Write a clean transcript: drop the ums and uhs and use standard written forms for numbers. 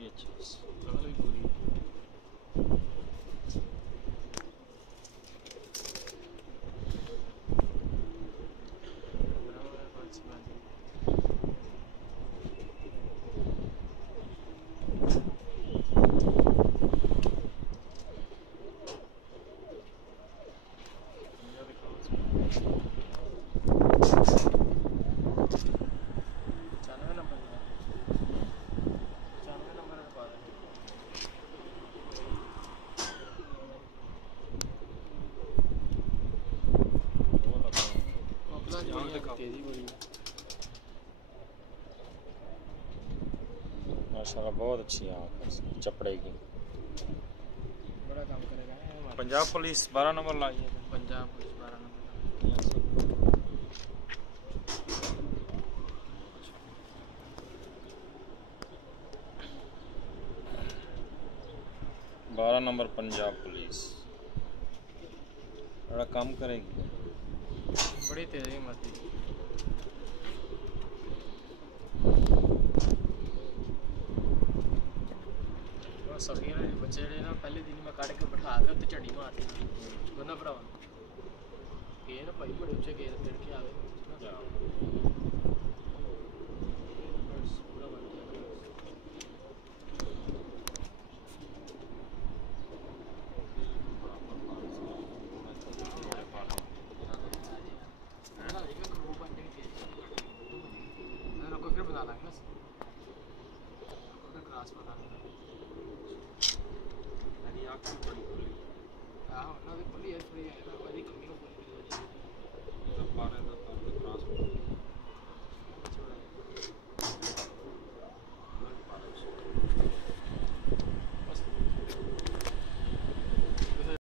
भी अच्छा है, बगल भी पूरी तेजी बड़ी माशाल्लाह बहुत अच्छी है चपड़े की। बड़ा काम करेगा। पंजाब पुलिस 12 नंबर लाई है। Punjab police 12 number 12 number Punjab police बड़ा काम करेगी, बड़ी तेजी मती सखी बच्चे ना पहले दिन मैं कट के बिठा के उत्ते झड़ी मारती दोनों भरावां गेर भाई बड़े उच्चे गेर फिर के आवे फिर बता लांगे क्लास बता हाँ, खुली है।